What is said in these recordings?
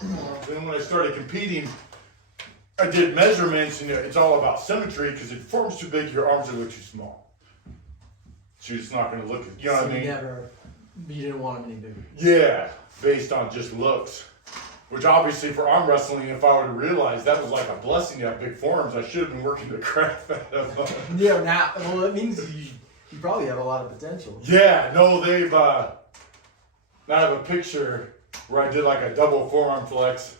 Then when I started competing, I did measurements, and it's all about symmetry because if your forearm's too big, your arms are look too small. So you're just not going to look, you know what I mean? You didn't want them any bigger. Yeah, based on just looks. Which obviously for arm wrestling, if I were to realize that was like a blessing to have big forearms, I should have been working the crap out of them. Yeah, now, well, that means you probably have a lot of potential. Yeah, no, they've, I have a picture where I did like a double forearm flex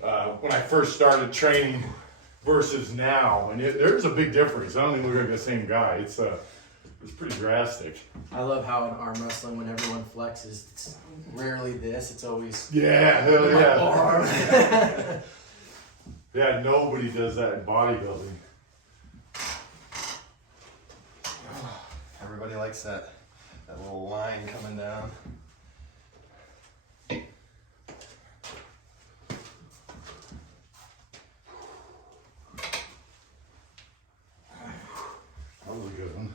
when I first started training versus now. And there's a big difference. I don't even look like the same guy. It's pretty drastic. I love how in arm wrestling, when everyone flexes, it's rarely this. It's always hell my yeah. arm. Yeah, nobody does that in bodybuilding. Everybody likes that little line coming down. That was a good one.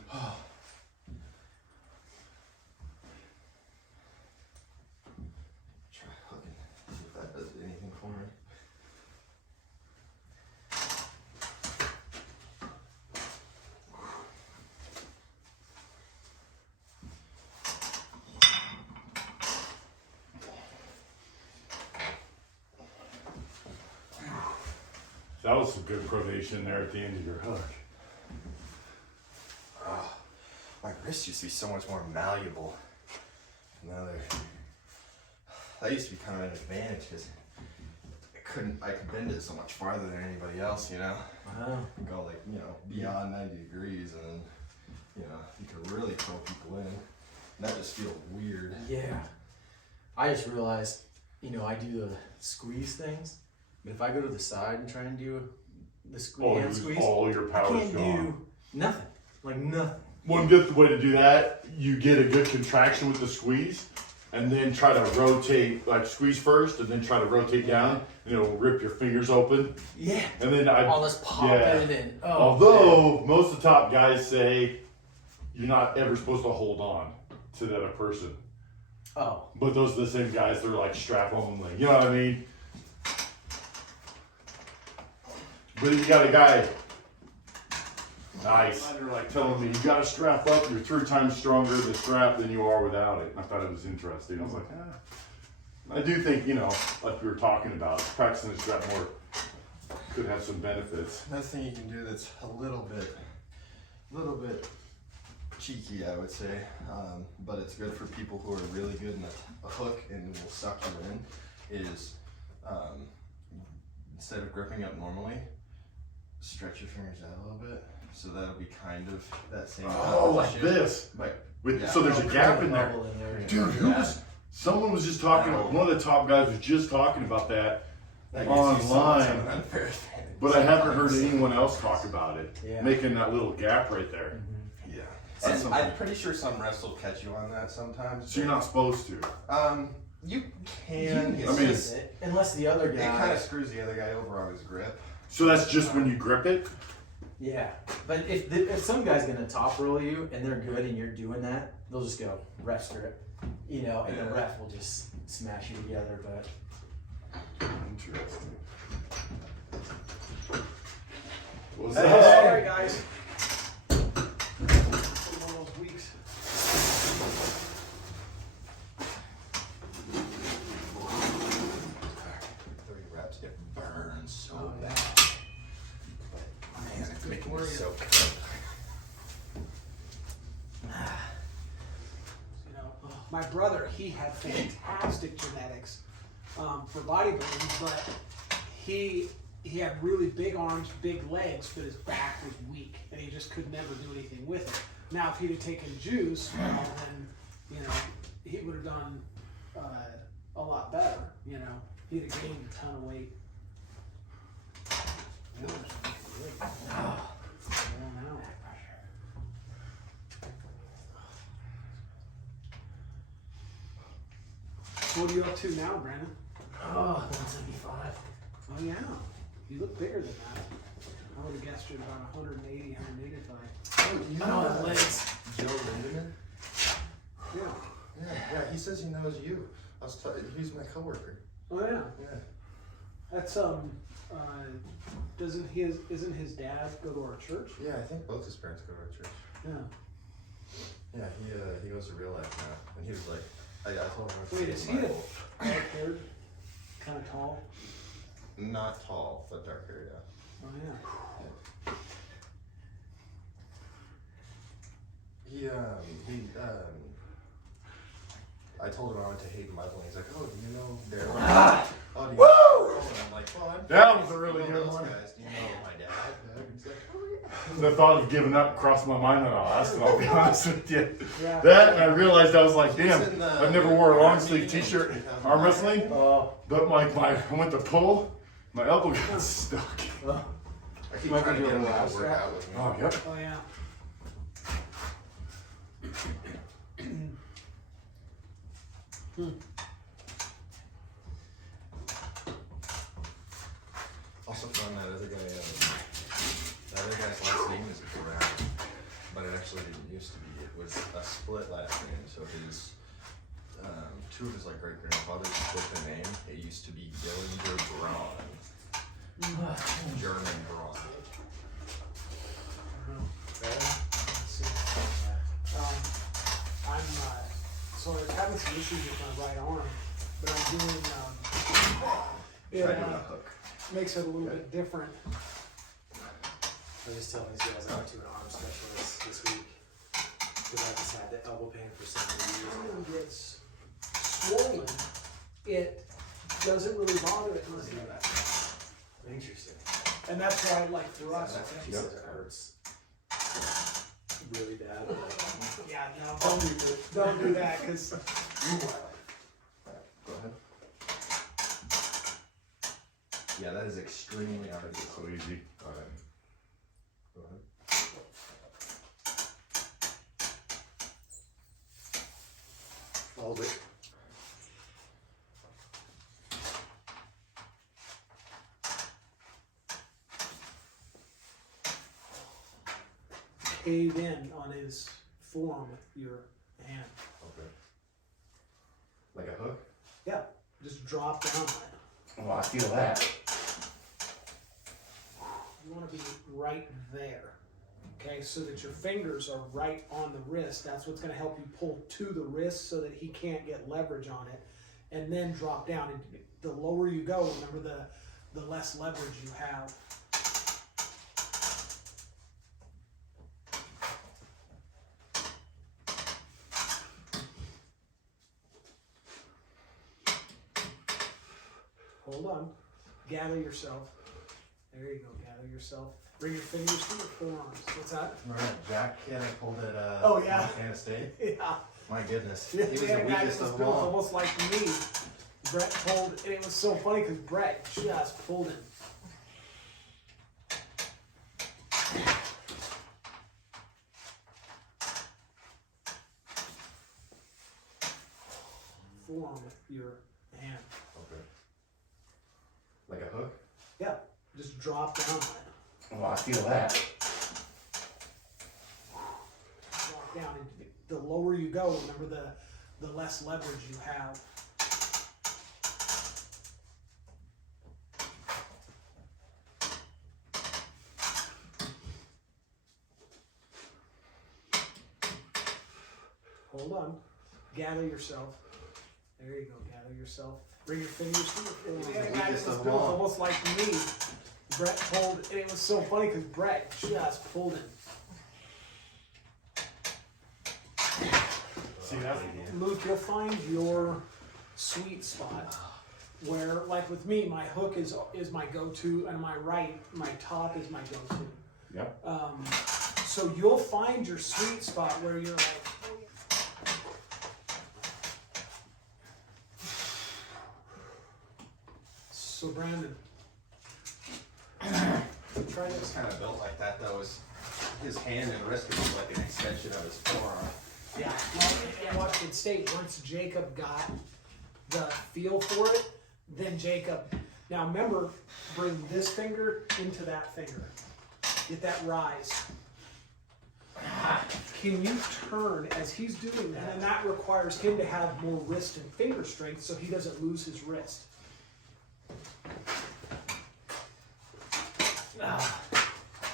Try hooking, see if that does anything for me. That was some good pronation there at the end of your hook. My wrists used to be so much more malleable. Now that used to be kind of an advantage because I could bend it so much farther than anybody else, you know? Wow. Go like, beyond 90 degrees and then, you could really throw people in. And that just feels weird. Yeah. I just realized, I do the squeeze things, but if I go to the side and try and do the hand squeeze, all your I power's can't gone. do nothing. Like nothing. One good way to do that, you get a good contraction with the squeeze, and then try to rotate, like squeeze first, and then try to rotate down, and it'll rip your fingers open. Yeah. And then all this popping and although most of the top guys say you're not ever supposed to hold on to the other person. Oh. But those are the same guys that are like strap only. You know what I mean? But you got a guy. Nice. They're like telling me you got to strap up. You're 3 times stronger with the strap than you are without it. I thought it was interesting. I was like, I do think like we were talking about, practicing the strap more could have some benefits. Another thing you can do that's a little bit cheeky, I would say, but it's good for people who are really good in a hook and will suck you in, is instead of gripping up normally, stretch your fingers out a little bit. So that'll be kind of that same like this. So there's a gap in there. Dude, someone was just talking, one of the top guys was just talking about that online. But I haven't heard anyone else talk about it. Yeah. Making that little gap right there. Mm-hmm. Yeah. And I'm pretty sure some refs will catch you on that sometimes. So you're not supposed to. You can. Unless the other guy. It kind of screws the other guy over on his grip. So that's just when you grip it? Yeah, but if some guy's gonna top roll you and they're good and you're doing that, they'll just go ref strip, and the ref will just smash you together. But interesting. Sorry guys. One of those weeks. 30 reps, it burns so bad. Man, it's making me so good. My brother, he had fantastic genetics for bodybuilding, but he had really big arms, big legs, but his back was weak, and he just could never do anything with it. Now, if he'd have taken juice, well, then, he would have done a lot better, He'd have gained a ton of weight. So what are you up to now, Brandon? 175. Oh yeah, you look bigger than that. I would have guessed you about 180, 185. Oh, legs. Joe Lindemann? Yeah. Yeah, he says he knows you. He's my coworker. Oh yeah. Yeah. That's isn't his dad go to our church? Yeah, I think both his parents go to our church. Yeah. Yeah, he goes to real life now. And he was like, I told him. Wait, is he a dark haired, kind of tall? Not tall, but dark hair, yeah. Oh yeah. I told him I went to Hayden Bible, and he's like, oh, do you know Daryl? Oh, do you know Daryl? And I'm like, well, That was a really know good those one. guys. Do you know my dad? And he's like, oh, yeah. The thought of giving up crossed my mind, and I'll be honest with you. Yeah. That, and I realized I was like, damn, He's in the- I've never wore a long sleeve t-shirt arm wrestling, Oh, but I went to pull, my elbow got stuck. I keep Might trying to be get him doing to last work rep. out with me. Oh, yep. Oh yeah. Also found that other guy, that other guy's last name is Brown, but it actually didn't used to be. It was a split last name, so his, two of his like great grandfathers split the name. It used to be Dillinger Braun, German Braun. I'm so I was having some issues with my right arm, but I'm doing it Try doing a hook. makes it a little bit different. I was just telling these guys I went to an arm specialist this week because I just had the elbow pain for so many years. When it gets swollen, it doesn't really bother it much. Interesting. And that's why, like for us, She says it hurts really bad. yeah, no, don't do that, because Go ahead. Yeah, that is extremely hard to do. So easy. Go ahead. Go ahead. Hold it. cave in on his forearm with your hand. Okay. Like a hook? Yeah, just drop down on it. Oh, I feel that. You want to be right there, okay, so that your fingers are right on the wrist. That's what's going to help you pull to the wrist so that he can't get leverage on it, and then drop down. And the lower you go, remember the less leverage you have. Hold on. Gather yourself. There you go. Gather yourself. Bring your fingers to your forearms. What's that? Remember that Jack kid I pulled at Oh, yeah. Montana State? Yeah. My goodness. He Yeah, was the that guy weakest was of built them all. almost like me. Brett pulled, and it was so funny because Brett just pulled him. Forearm with your hand. Okay. Like a hook? Yeah, just drop down on it. Oh, I feel that. Drop down. And the lower you go, remember the less leverage you have. Hold on. Gather yourself. There you go. Gather yourself. Bring your fingers to your forearms. Yeah, the guy Weakest that was of built all. almost like me. Brett pulled, and it was so funny because Brett just pulled him. See, that's Luke, you'll find your sweet spot where, like with me, my hook is my go-to, and my top is my go-to. Yep. So you'll find your sweet spot where you're like, so Brandon, try He was this. kind of built like that though. His hand and wrist was like an extension of his forearm. Yeah, well, Washington State, once Jacob got the feel for it, then Jacob, now remember, bring this finger into that finger. Get that rise. Can you turn as he's doing that? And that requires him to have more wrist and finger strength so he doesn't lose his wrist.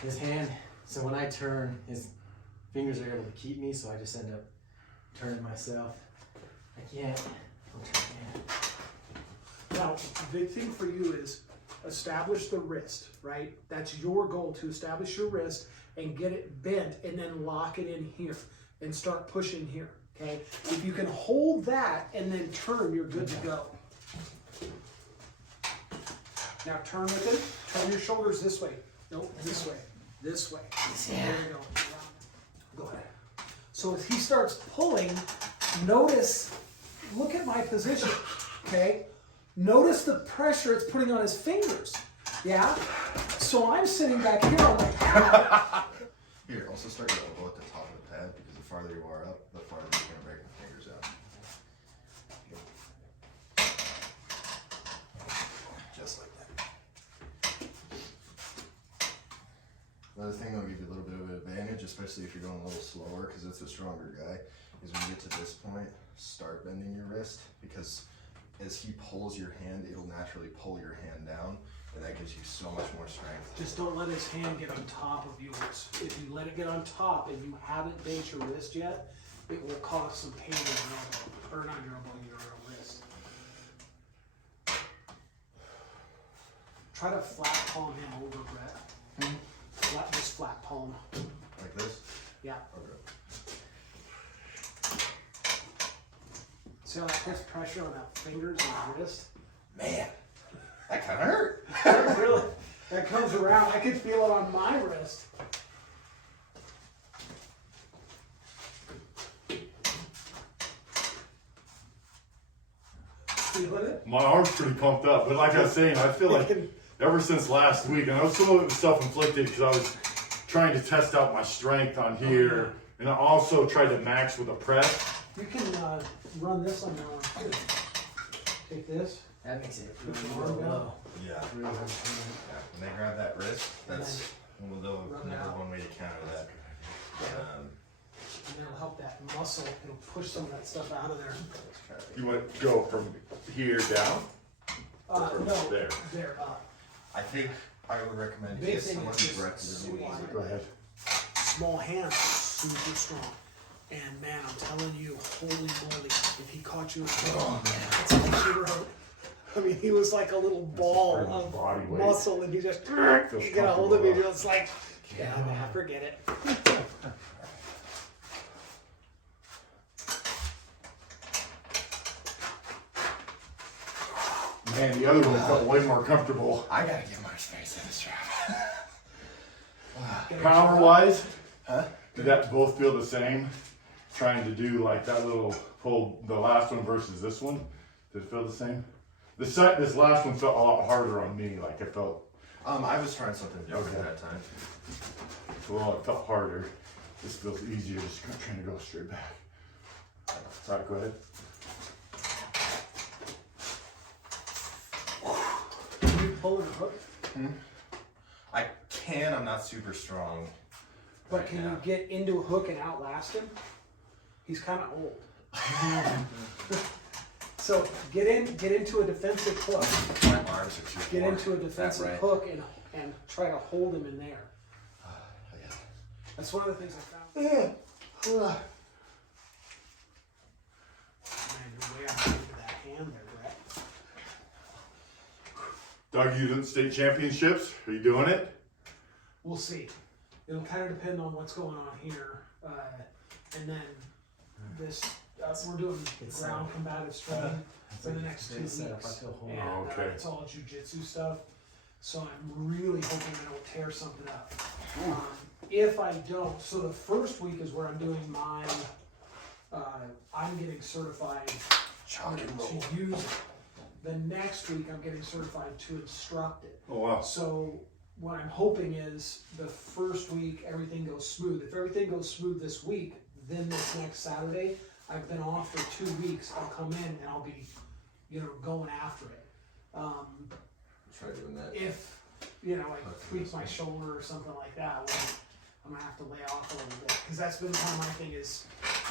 His hand, so when I turn, his fingers are able to keep me, so I just end up turning myself. I can't. I'm trying. Now, the big thing for you is establish the wrist, right? That's your goal, to establish your wrist and get it bent and then lock it in here and start pushing here, okay? If you can hold that and then turn, you're good to go. Now turn with it. Turn your shoulders this way. No, this way. This way. There you go. Go ahead. So if he starts pulling, notice, look at my position, okay? Notice the pressure it's putting on his fingers, yeah? So I'm sitting back here on my pad. Here, also start your elbow at the top of the pad, because the farther you are up, the farther you're going to break the fingers out. Just like that. Another thing that'll give you a little bit of an advantage, especially if you're going a little slower, because it's a stronger guy, is when you get to this point, start bending your wrist, because as he pulls your hand, it'll naturally pull your hand down, and that gives you so much more strength. Just don't let his hand get on top of yours. If you let it get on top and you haven't bent your wrist yet, it will cause some pain in your elbow, or not your elbow, your wrist. Try to flat palm him over, Brett. Just flat palm. Like this? Yeah. Okay. See how that puts pressure on that fingers and wrist? Man, that kind of hurt. Really? That comes around. I can feel it on my wrist. Feeling it? My arm's pretty pumped up, but like I was saying, I feel like ever since last week, and I know some of it was self-inflicted because I was trying to test out my strength on here, and I also tried to max with a press. You can run this on your arm too. Take this. That makes it Put your really arm down. low. Yeah. Really low. When they grab that wrist, that's number one way to counter that. And it'll help that muscle. It'll push some of that stuff out of there. You want to go from here down? Or No, there? there up. I think I would recommend Big get thing someone is who's just breath really slide. easy. Go ahead. Small hands, super strong. And man, I'm telling you, holy moly, if he caught you, oh man, that's how she wrote. I mean, he was like a little ball of body weight. muscle, and he just Feels you get a hold of it, comfortable. you're just like, yeah, man, forget it. Man, the other one felt way more comfortable. I gotta get more space in this strap. Power-wise, Huh? did that both feel the same? Trying to do like that little pull, the last one versus this one, did it feel the same? This last one felt a lot harder on me. Like it felt, I was trying something different Okay. that time. well, it felt harder. This feels easier, just trying to go straight back. All right, go ahead. Can you pull and hook? I can, I'm not super strong. But right can now. you get into a hook and outlast him? He's kind of old. So get into a defensive hook. My arms are too Get far. into a defensive That right. hook and try to hold him in there. Yeah. That's one of the things I found. Man, you're way on top of that hand there, Brett. Doug, you did state championships? Are you doing it? We'll see. It'll kind of depend on what's going on here. And then this, we're doing It's, ground combative strength for the next 2 Great weeks. setup. I feel whole. And Oh, okay. it's all jujitsu stuff. So I'm really hoping I don't tear something up. If I don't, so the first week is where I'm doing my, I'm getting certified Chalk and roll. to use it. The next week I'm getting certified to instruct it. Oh, wow. So what I'm hoping is the first week everything goes smooth. If everything goes smooth this week, then this next Saturday, I've been off for 2 weeks. I'll come in and I'll be, going after it. Try doing that. If I tweak my shoulder or something like that, well, I'm gonna have to lay off a little bit because that's been kind of my thing. Is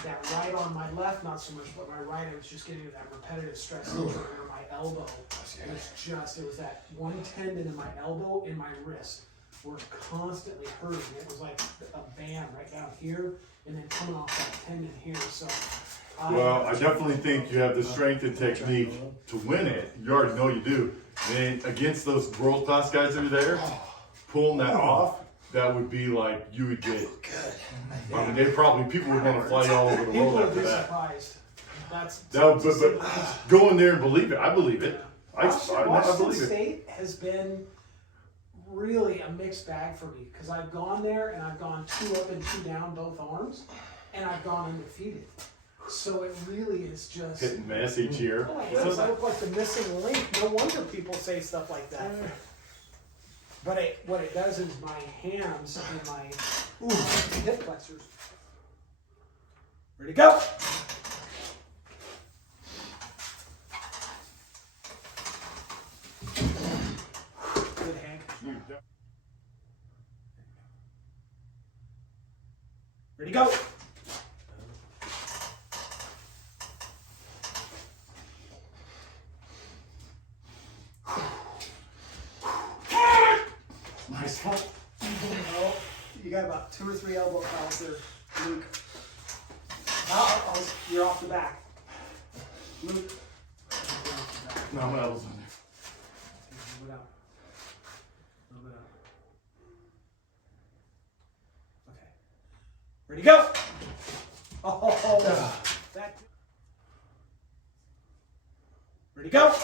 that right on my left, not so much, but my right, I was just getting that repetitive stress injury where my elbow. It was that one tendon in my elbow in my wrist were constantly hurting. It was like a band right down here, and then coming off that tendon here. So, Well, I definitely think you have the strength and technique to win it. You already know you do. Then against those world class guys that are there, pulling that off, that would be like you would get. I mean, people would want to fly all over the people world would after be that. surprised. That's But go in there and believe it. I believe it. I Washington believe it. State has been really a mixed bag for me because I've gone there and I've gone 2 up and 2 down both arms, and I've gone undefeated. So it really is just Hit and miss each year. Oh my goodness, I look like the missing link. No wonder people say stuff like that. But what it does is my hams and my hip flexors. Ready to go. Good, Hank. Ready to go. Nice. You got about 2 or 3 elbow fouls there, Luke. You're off the back. Luke. No, my elbows on there. Move it out. Move it out. Okay. Ready to go! Oh, that. Ready to go!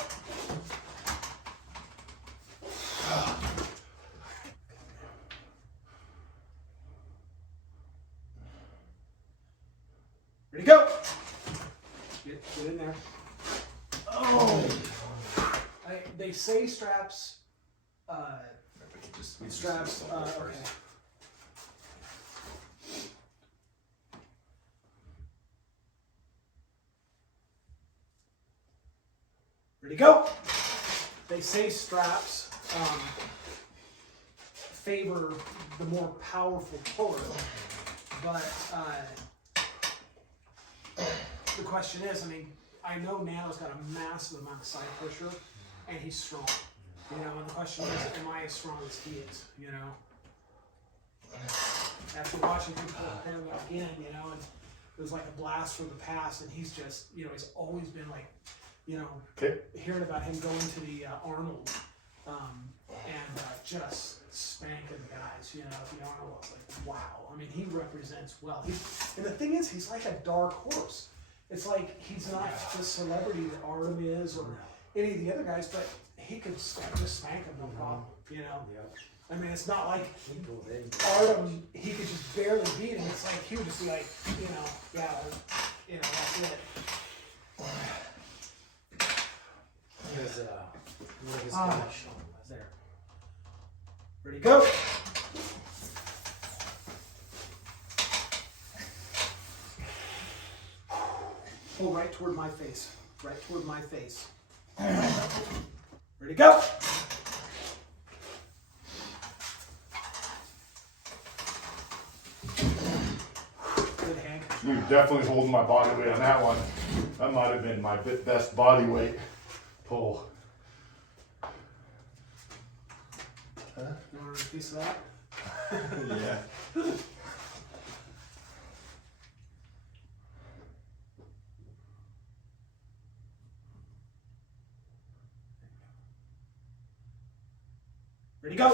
Ready to go! Get in there. Oh! They say straps. Straps. Okay. Ready to go! They say straps favor the more powerful puller, but the question is, I mean, I know Nano's got a massive amount of side pressure, and he's strong. You know, and the question is, am I as strong as he is? You know, after watching him pull him again, you know, and it was like a blast from the past, and he's just, you know, he's always been like, you know, hearing about him going to the Arnold and just spanking guys, you know, at the Arnold. I was like, wow. I mean, he represents well. And the thing is, he's like a dark horse. It's like he's not the celebrity that Artem is or any of the other guys, but he could just spank him, no problem, you know. I mean, it's not like Artem, he could just barely beat him. It's like he would just be like, you know, yeah, you know, that's it. Here's there. Ready to go. Pull right toward my face. Right toward my face. Ready to go. Good, Hank. You're definitely holding my body weight on that one. That might have been my best body weight pull. You want a piece of that? Yeah. Ready to go.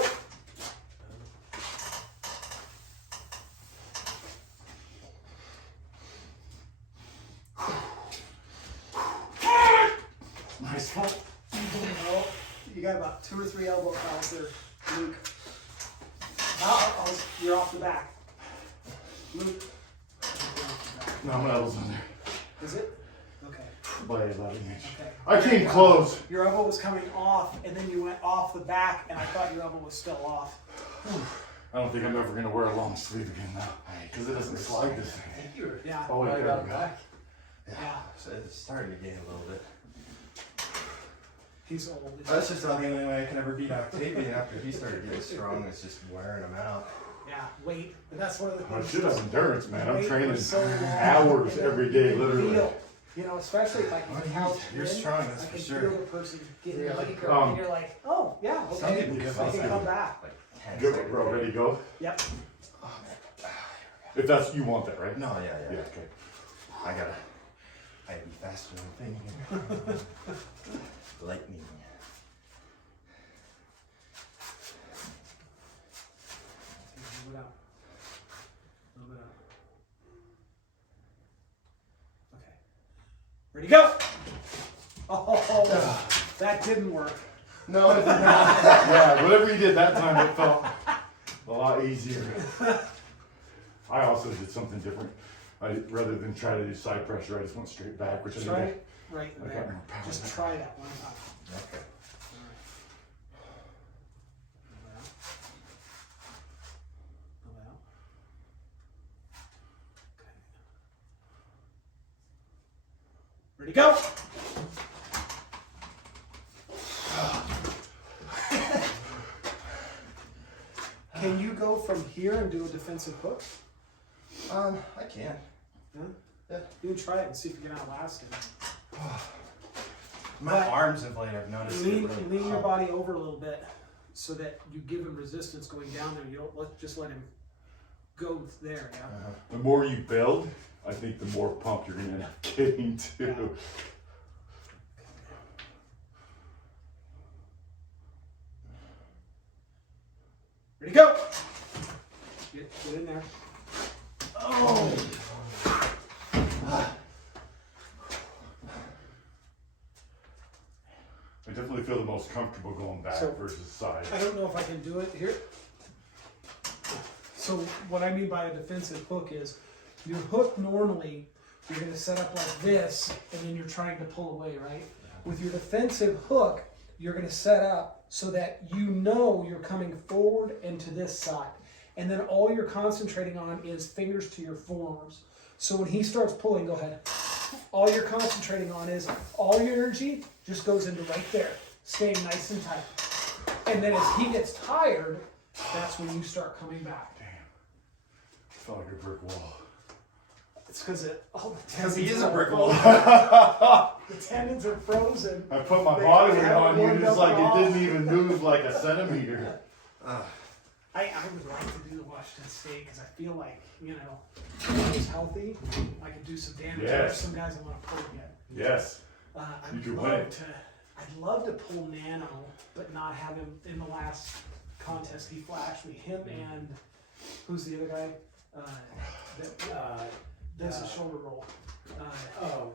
Nice. You got about 2 or 3 elbow fouls there, Luke. You're off the back. Luke. No, my elbows on there. Is it? Okay. By about an inch. Okay. I came close. Your elbow was coming off, and then you went off the back, and I thought your elbow was still off. I don't think I'm ever gonna wear a long sleeve again now, because it doesn't slide this thing. Yeah. Oh, wait, there we go. Yeah. So it's starting to gain a little bit. He's old. That's just not the only way I can ever beat Octavian after he started getting strong. It's just wearing him out. Yeah, weight. But that's one of the I things. should have endurance, man. I'm Weight training for so long. hours every day, literally. Feel, you know, especially if I can count. You're strong, that's I for can sure. feel the person getting weaker, Um, and you're like, oh yeah, Some okay, people get I lost can in come back. like intense. Good, bro. Ready to go? Yep. If that's you want that, right? No, yeah. Yeah. Okay. I gotta be faster than thing here. Lightning. A little bit out. A little bit out. Okay. Ready, go! Oh, that didn't work. No, it did not. Yeah, whatever you did that time, it felt a lot easier. I also did something different. Rather than try to do side pressure, I just went straight back, which I Try did. it right I got there. more power Just there. try that one time. Okay. Ready, go! Can you go from here and do a defensive hook? I can. Huh? Yeah. You can try it and see if you can outlast it. My But arms have like I've noticed. Lean your body over a little bit so that you give him resistance going down there. You don't just let him go there. Yeah. The more you build, I think the more pumped you're going to end up getting too. Yeah. Ready, go! Get in there. Oh! I definitely feel the most comfortable going back So- versus side. I don't know if I can do it here. So what I mean by a defensive hook is your hook normally you're going to set up like this and then you're trying to pull away, right? With your defensive hook, you're going to set up so that you know you're coming forward and to this side. And then all you're concentrating on is fingers to your forearms. So when he starts pulling, go ahead. All you're concentrating on is all your energy just goes into right there, staying nice and tight. And then as he gets tired, that's when you start coming back. Damn. I felt like a brick wall. It's because all the Because tendons he is a are brick wall. The tendons are frozen. I put my They body weight haven't on you, warmed just up like at it all. didn't even move like a centimeter. I would like to do the Washington State because I feel like, if I was healthy, I could do some damage. Yes. There's some guys that want to pull again. Yes. You could win. I'd love to pull Nano, but not have him in the last contest. He flashed me. Him and who's the other guy? That does the shoulder roll.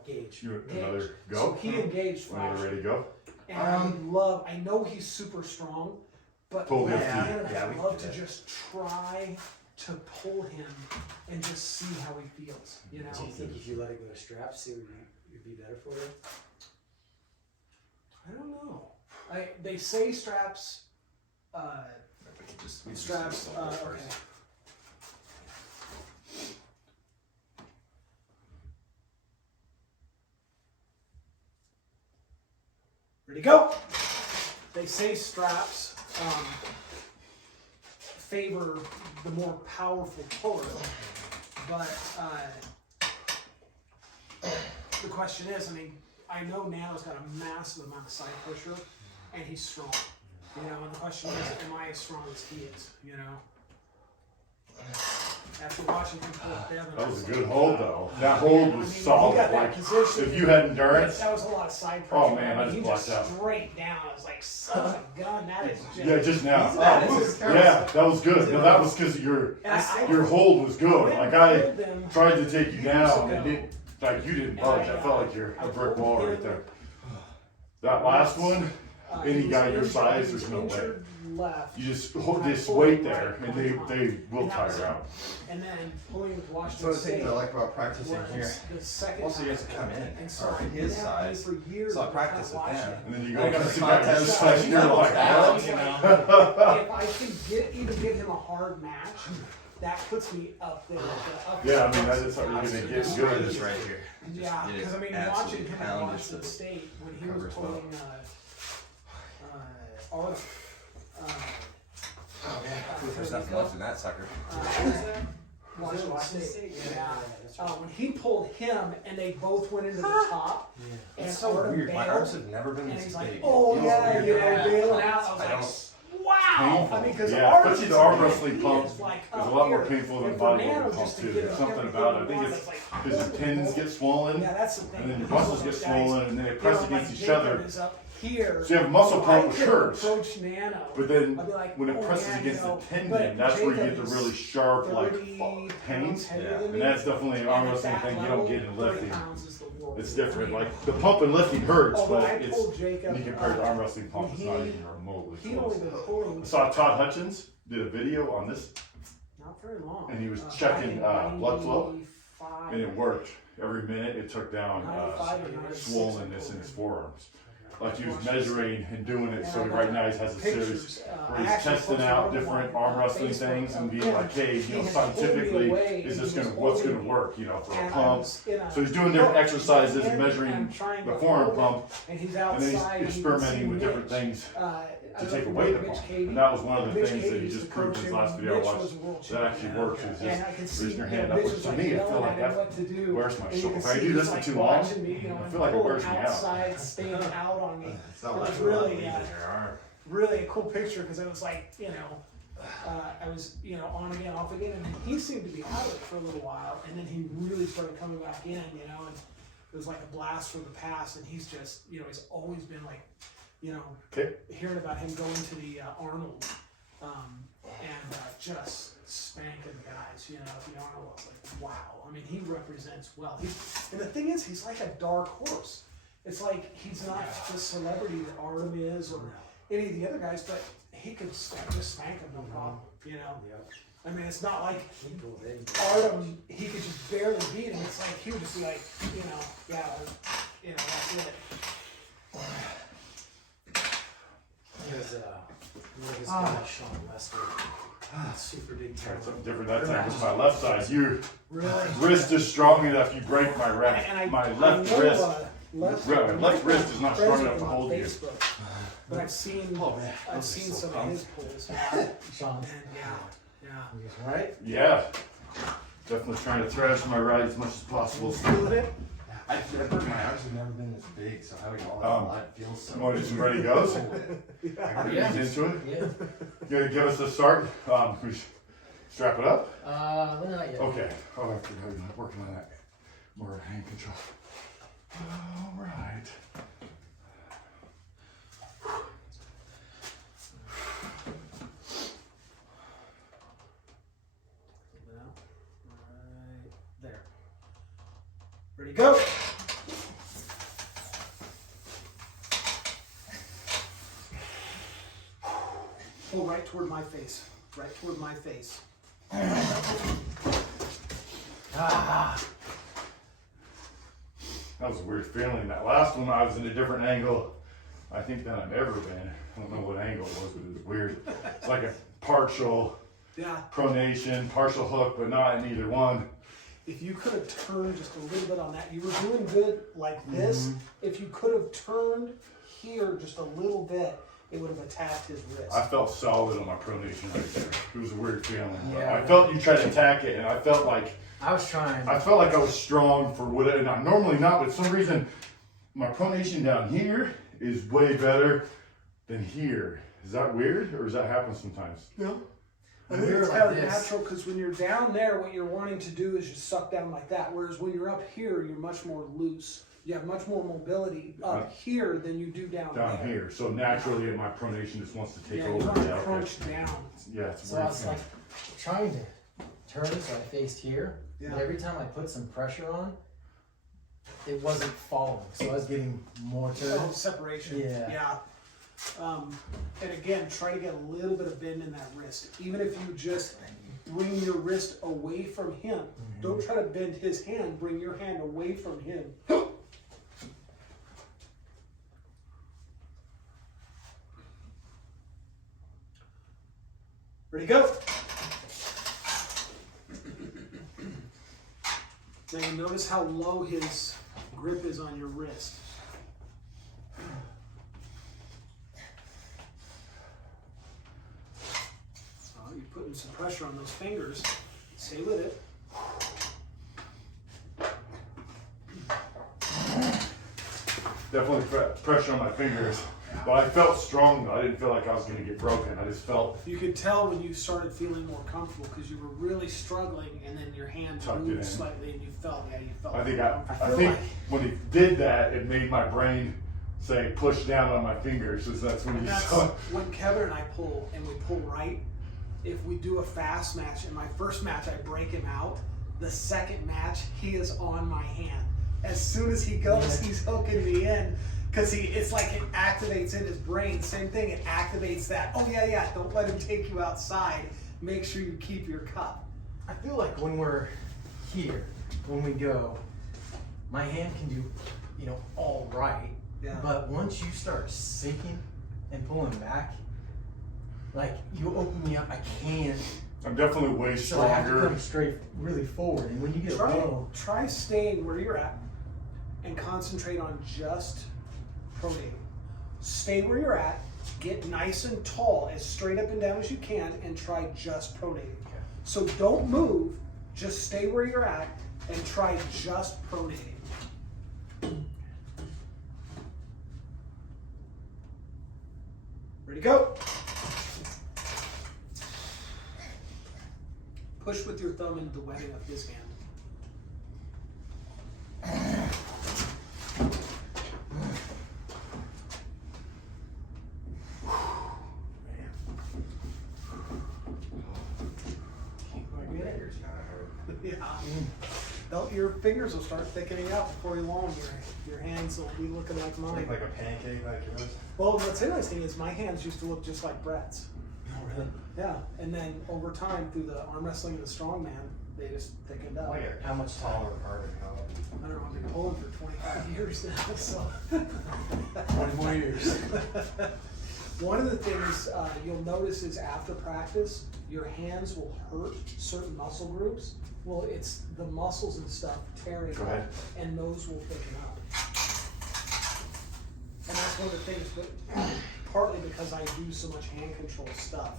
Gage. You another So go? he engaged Whenever flash. ready to go? And I know he's super strong, but Pull him. left-handed, Yeah, we I'd can love do to that. just try to pull him and just see how he feels, Do you think if you let it go to straps, it would be better for you? I don't know. They say straps, We straps, do something okay. first. Ready, go! They say straps favor the more powerful puller, but the question is, I know Nano's got a massive amount of side pressure, and he's strong. And the question is, am I as strong as he is? After watching him pull Devin, That I was a like, good hold though. That yeah, hold was he solid. got that Like, position. if you had endurance, That was a lot of side pressure. Oh, man, I just he blacked just out. straight down. I was like, son of a gun, that is just. yeah, just now. Yeah, that was good. No, that was because your And hold was good. Like I pulled them, tried to take you down and ago. it, like you didn't And budge. I, I felt like you're I a brick pulled wall him, right there. That last one, he any was guy your injured- size, he was there's no way. injured Left, You just And hold I this pulled weight him there, right and one time. they will And that was tire it. out. and then pulling with So Washington the thing State. that I like about practicing was here, the second also you time. have to come in, And so or I his did that size. for years. So I and practice kept with them. watching. And then you I go got against the the guy your contest, size, like, you're like, down, what? you know? If I can even give him a hard match, that puts me up there. Yeah, I mean, that is how you're gonna get Just good. try this right here. Yeah, Just get it because watching absolutely him at pounded Washington so State when he was covers well. pulling There's nothing left in that sucker. Washington State. Yeah. When he pulled him and they both went into the top, and It's so Artem weird. My bailed, arms have never been and this he's big. like, It "Oh feels yeah," weird. bailing out. I was I like, don't- "Wow, painful. I mean, because Yeah, especially the arm wrestling pump is like is a lot more up painful here. than And for bodybuilding Nano pump just to too. get There's something everything about it. I you think want, it's like, because your tendons get swollen, Yeah, that's the thing. and then your muscles get swollen, and then they press against each other. Is up here. So you have a muscle pump which hurts, Approach Nano. but then I'd be like, when it oh, presses man, against you know, the tendon, but that's where you Jacob get the is really sharp, like 30 pains. pounds heavier than And me. that's definitely an arm And at wrestling that thing you level, don't get in 30 lifting. pounds is the world. It's different. Like the pump and lifting hurts, Although but I it's told Jacob, when you compare to arm wrestling pump, it's not he- even remotely he'd close. only been pulling I saw Todd Hutchins did a video on this, not very long. and he was Back checking in blood flow, 95. and it worked. Every minute it took down 95 or 96, swollenness I in his told him. forearms. Like he was measuring and doing it, And so I got right now he has a series pictures, where I he's actually testing posted out one different on arm wrestling Facebook things and of being him. like, hey, He you know, had pulled me scientifically, away is and this he was gonna, what's holding gonna me. work, you know, for a And I pump. was in a So he's doing different book, exercises and and measuring I'm trying the to forearm hold pump, it, and he's and then outside. he's experimenting with different things I to don't take know away if the Mitch pump. Cady- And that was one of the Mitch things that Cady he used just to proved coach his him. last video I Mitch watched. was a world That actually champion. works. Is And I can just see, raise your you know, hand Mitch upwards. was To like me, I feel yelling like at him that what to do. wears my And you shoulder. can If I see do he's, this for like, too long, watching me, you know, I and feel like it wears pulling me out. outside, staying out on me. It's not It like was we're really, leaving your arm. really a cool picture because it was like, you know, I was, you know, on again, off again, and he seemed to be out of it for a little while, and then he really started coming back in, you know, and it was like a blast from the past, and he's just, you know, he's always been like, you know, Okay. hearing about him going to the Arnold, and just spanking guys, you know, the Arnold was like, wow. I mean, he represents well. And the thing is, he's like a dark horse. It's like he's not the celebrity that Artem is or any of the other guys, but he could just spank him no problem, you know. I mean, it's not like Artem, he could just barely beat him. It's like he would just be like, you know, yeah, you know, that's it. He was his guy, Sean Lester. Super big Tried time. something different that time with my left side. Your Really? wrist is strong enough. You break my And my I left know, wrist. Left wrist is not strong enough to on hold you. Facebook, but I've seen, man. I've seen some of his pulls, Sean. and yeah. Right? Yeah. Definitely trying to thrash my right as much as possible. Feeling it? My arms have never been this big, so having all that blood feels so. Want to do some ready goes? I gotta Yeah. Ease into it. Yeah. You gonna give us a start? We strap it up. Not yet. Okay. Oh, I forgot you're not working on that. More hand control. All right. Right there. Ready, go! Pull right toward my face. Right toward my face. That was a weird feeling. That last one, I was in a different angle, I think, than I've ever been. I don't know what angle it was, but it was weird. It's like a partial Yeah. pronation, partial hook, but not in either one. If you could have turned just a little bit on that, you were doing good like this. Mm-hmm. If you could have turned here just a little bit, it would have attacked his wrist. I felt solid on my pronation right there. It was a weird feeling. But Yeah. I felt you tried to attack it, and I felt like I was trying. I was strong for what, and I'm normally not, but for some reason, my pronation down here is way better than here. Is that weird, or does that happen sometimes? No. I When think you're it's like kind of this. natural because when you're down there, what you're wanting to do is just suck down like that. Whereas when you're up here, you're much more loose. You have much more mobility up here than you do down Down there. here. So naturally, my pronation just wants to take Yeah, you over. want to Yeah, okay. crunch down. Yeah, it's So I weird. was like trying to turn so I faced here. Yeah. But every time I put some pressure on, it wasn't falling. So I was getting more Oh, turns. separation. Yeah. Yeah. And again, try to get a little bit of bend in that wrist. Even if you just bring your wrist away from him. Mm-hmm. Don't try to bend his hand. Bring your hand away from him. Ready, go. Now you notice how low his grip is on your wrist. Oh, you're putting some pressure on those fingers. Stay with it. definitely pressure on my fingers. But I felt strong though. I didn't feel like I was going to get broken. I just felt You could tell when you started feeling more comfortable because you were really struggling, and then your hand Tucked it moved in. slightly, and you felt. I think I I feel think like- when he did that, it made my brain say push down on my fingers. So that's when And you that's saw. when Kevin and I pull, and we pull right. If we do a fast match, in my first match I break him out. The second match he is on my hand. As soon as he goes, he's hooking me in. Because it's like it activates in his brain. Same thing, it activates that. Oh yeah, don't let him take you outside. Make sure you keep your cup. I feel like when we're here, when we go, my hand can do, all right. Yeah. But once you start sinking and pulling back, like you open me up, I can't. I'm definitely way So I have to stronger. come straight, really forward. And when you get low, Try staying where you're at and concentrate on just pronating. Stay where you're at, get nice and tall, as straight up and down as you can, and try just pronating. So don't move, just stay where you're at and try just pronating. Ready, go. Push with your thumb into the webbing of his hand. Fingers kind of hurt. Yeah. Your fingers will start thickening out before you long. Your hands will be looking like mine. Look like a pancake like yours. Well, what's interesting is my hands used to look just like Brett's. oh really? Yeah, and then over time, through the arm wrestling and the strongman, they just thickened up. How much taller are I don't know, I've been pulling for 25 years now, so. 20 more years. One of the things you'll notice is after practice, your hands will hurt certain muscle groups. Well, it's the muscles and stuff tearing Go up, ahead. and those will thicken up. And that's one of the things, but partly because I do so much hand control stuff.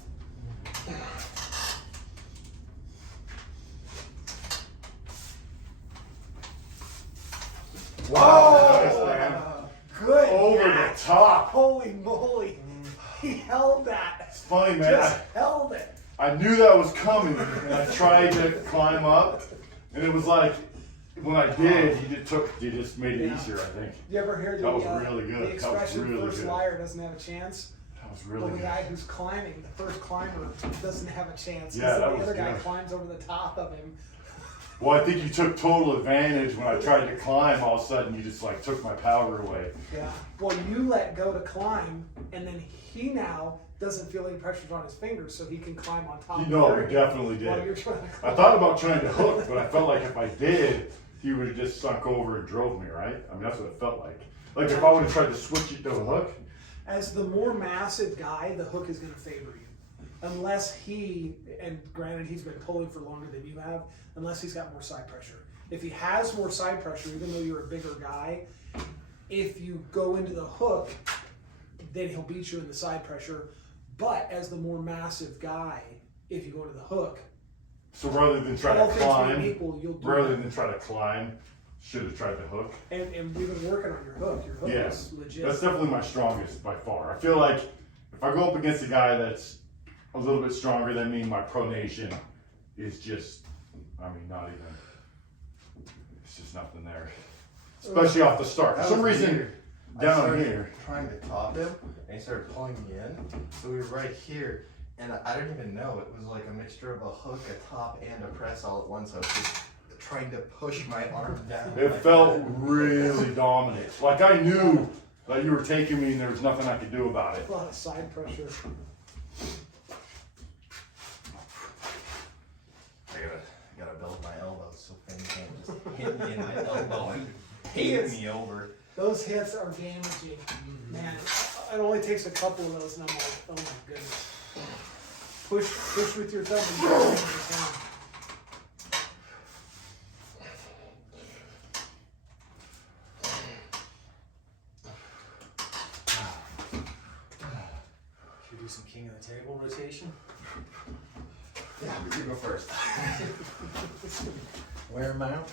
Wow, nice, man. Good. Over catch. the top. Holy moly. He held that. It's funny, man. Just held it. I knew that was coming, and I tried to climb up, and it was like when I did, you just made it Yeah. easier. I think You ever hear the, That was really good. the That was expression really first good. liar doesn't have a chance? that was Well, really the good. guy who's climbing, the first climber, doesn't have a chance. 'cause Yeah, that the was other guy good. climbs over the top of him. Well, I think you took total advantage when I tried to climb. All of a sudden, you just like took my power away. Yeah. Well, you let go to climb, and then he now doesn't feel any pressure on his fingers, so he can climb on top. You of know, your I definitely While did. you're trying to I climb. thought about trying to hook, but I felt like if I did, he would have just sunk over and drove me, right? I mean, that's what it felt like. Like if I would have tried to switch it to a hook. As the more massive guy, the hook is going to favor you. Unless he, and granted he's been pulling for longer than you have, unless he's got more side pressure. If he has more side pressure, even though you're a bigger guy, if you go into the hook, then he'll beat you in the side pressure. But as the more massive guy, if you go into the hook, So rather than try all to things being climb, equal, you'll do rather that. than try to climb, should have tried the hook. And we've been working on your hook. Your hook Yeah, is legit. that's definitely my strongest by far. I feel like if I go up against a guy that's a little bit stronger than me, my pronation is just, I mean, not even, it's just nothing there. Especially off the start. For That some was reason, weird. I down started here. trying to top him, and he started pulling me in. So we were right here, and I didn't even know it was like a mixture of a hook, a top, and a press all at once. I was just trying to push my arm down. It like felt that. really dominant. Like I knew that you were taking me and there was nothing I could do about it. A lot of side pressure. I gotta build my elbows so Finn can't just hit me in my elbow and He hit is- me over. Those hits are damaging. Man, it only takes a couple of those and I'm like, oh my goodness. Push with your thumb and get it down. Should we do some king of the table rotation? Yeah, you go first. Wear them out.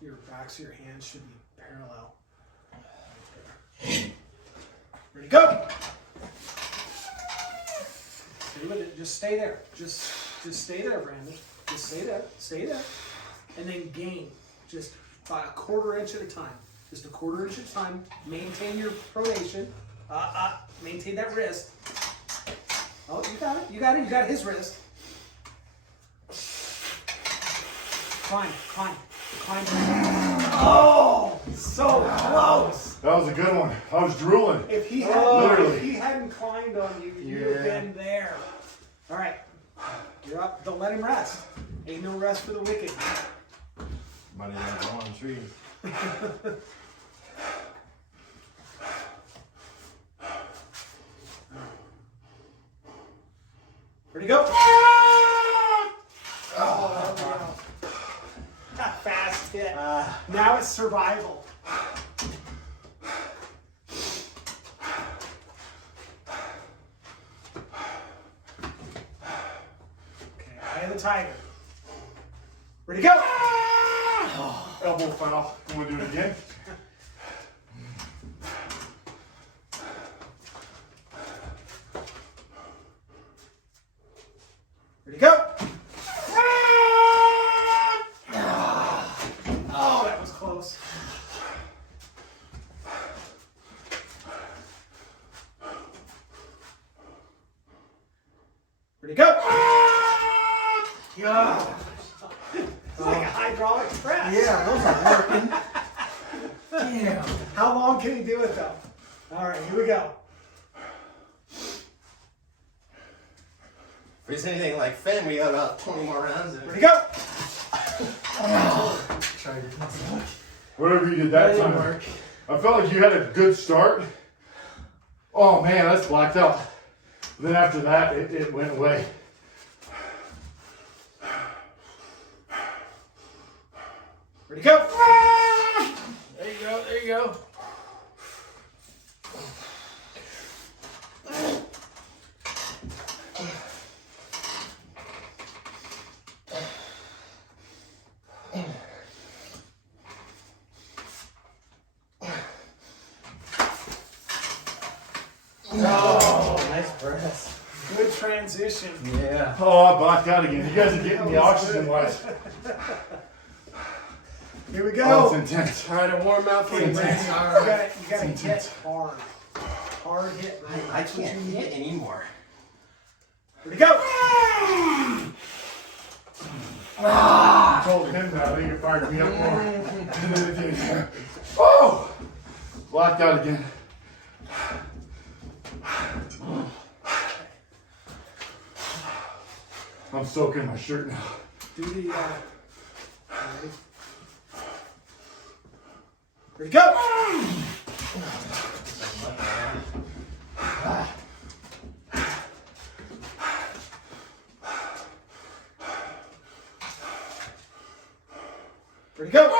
your backs of your hands should be parallel. Ready, go! Stay with it. Just stay there. Just stay there, Brandon. Just stay there. Stay there. And then gain. Just by a quarter inch at a time. Just a quarter inch at a time. Maintain your pronation. Maintain that wrist. Oh, you got it. You got it. You got his wrist. Climb. Oh, so close. That was a good one. I was drooling. If he hadn't climbed on you, you'd have been there. All right, you're up. Don't let him rest. Ain't no rest for the wicked. Money don't grow on trees. Ready, go. Oh, there we go. Fast hit. Now it's survival. Okay, eye of the tiger. Ready, go. Elbow foul. You want to do it again? Ready, go. Oh, that was close. Ready, go. Yeah. It's like a hydraulic press. Yeah, those are working. Damn. How long can he do it though? All right, here we go. If it's anything like Finn, we got about 20 more rounds in it. Ready, go. Whatever you did that time. Work. I felt like you had a good start. Oh man, that's blacked out. Then after that, it went away. Ready, go. There you go. There you go. Oh, nice press. Good transition. Yeah. Oh, I blacked out again. You guys are getting the oxygen wise. Here we Oh, go. it's intense. Try to warm up for Okay, the Brandon, next. you gotta hit hard. Hard hit. I can't hit anymore. Ready, go. I told him that. I think it fired me up more. And then it did. Oh! Blacked out again. I'm soaking my shirt now. Do the. Ready, go. Ready, go.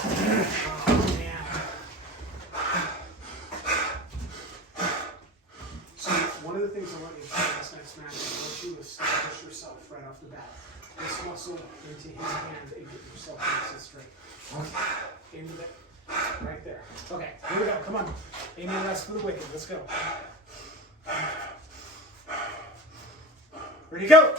Oh, man. So one of the things I want you to do this next match is I want you to establish yourself right off the bat. This muscle into his hand and get yourself nice and straight. Into it. Right there. Okay, here we go. Come on. Aim your rest for the wicked. Let's go. Ready, go.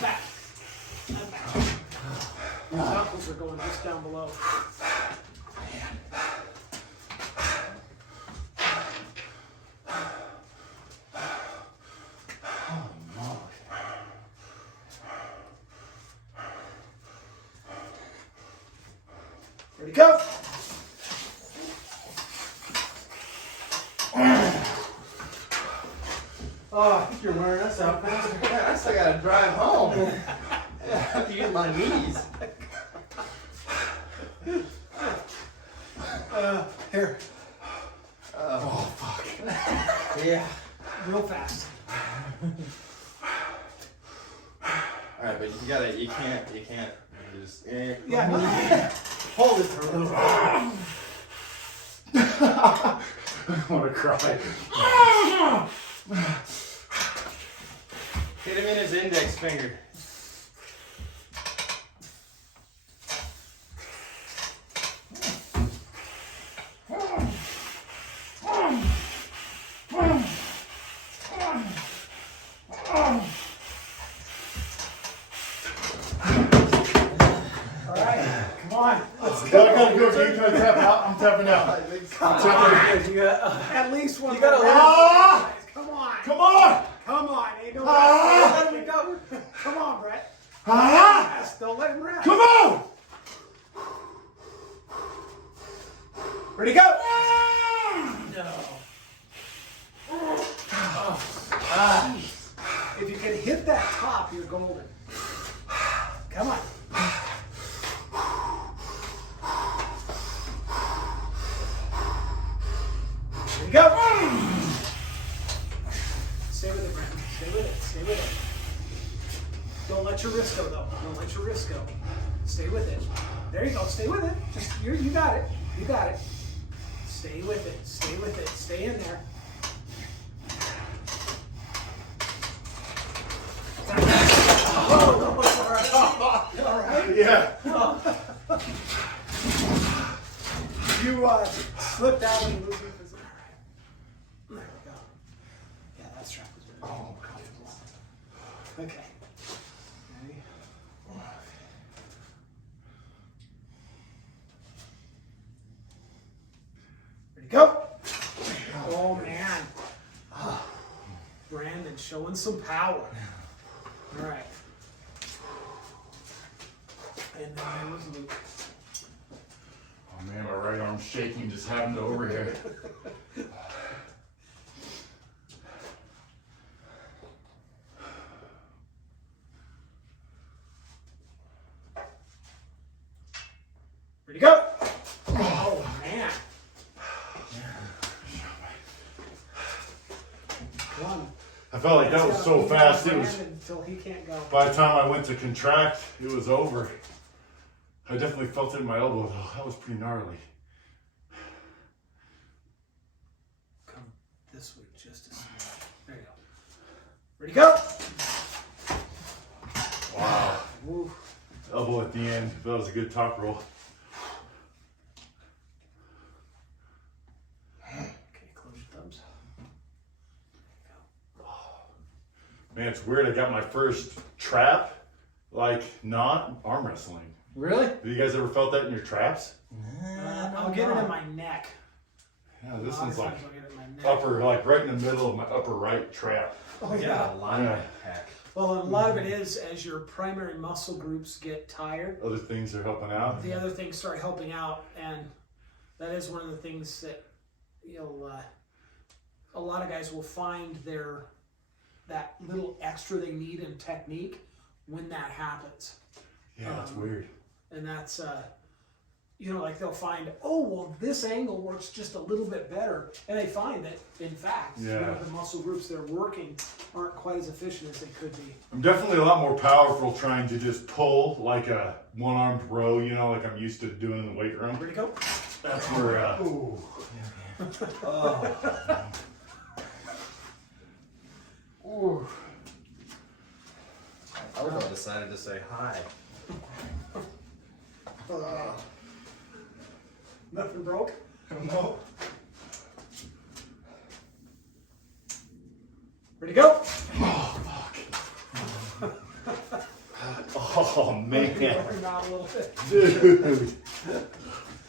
Back. And back. Your knuckles are going just down below. Ready, go. Oh, I think you're wearing us out. I still gotta drive home. I have to use my knees. Here. Oh, fuck. Yeah. Real fast. All right, but you can't just. Yeah, no. Hold it for a little while. I want to cry. Hit him in his index finger. I gotta go. Can you try to tap out? I'm tapping out. I'm tapping. You got, At least one. You gotta more let round. Ah! Come on. Come on! Come on. Ain't no Ah! rest. Don't let him recover. Come on, Brett. Ah! Rest. Don't let him rest. Come on! Ready, go. no. If you can hit that top, you're golden. Come on. Here we go. Stay with it, Brandon. Stay with it. Stay with it. Don't let your wrist go, though. Don't let your wrist go. Stay with it. There you go. Stay with it. Just you got it. You got it. Stay with it. Stay with it. Stay in there. All right. Yeah. You slipped out and moved your position. All right. There we go. Yeah, that strap was very comfortable. Okay. Ready? Ready, go. Oh, man. Brandon showing some power. All right. And then there was Luke. Oh man, my right arm's shaking just having to overhead. Ready, go. Oh, man. One. I felt like that was so fast. It was. Until he can't go. By the time I went to contract, it was over. I definitely felt it in my elbow though. That was pretty gnarly. Come this way, just a smidge. There you go. Ready, go. Wow. Ooh. Elbow at the end. That was a good top roll. Okay, close your thumbs. Man, it's weird. I got my first trap, like not arm wrestling. Really? Have you guys ever felt that in your traps? I'll get it in my neck. Yeah, this A lot one's of like times I'll get it in my neck. upper, like right in the middle of my upper right trap. Oh, Yeah, yeah. a line hack. Well, and a lot of it is as your primary muscle groups get tired, Other things are helping out. the other things start helping out, and that is one of the things that you'll. A lot of guys will find that little extra they need in technique when that happens. Yeah, that's weird. And that's, like they'll find, oh, well, this angle works just a little bit better. And they find that, in fact, the muscle groups they're working aren't quite as efficient as they could be. I'm definitely a lot more powerful trying to just pull like a one-armed row, like I'm used to doing in the weight room. Ready to go? That's where, Ooh. ooh. I was all decided to say hi. Nothing broke? No. Ready to go? Oh, fuck. Oh, man. Bring out a little bit. Dude.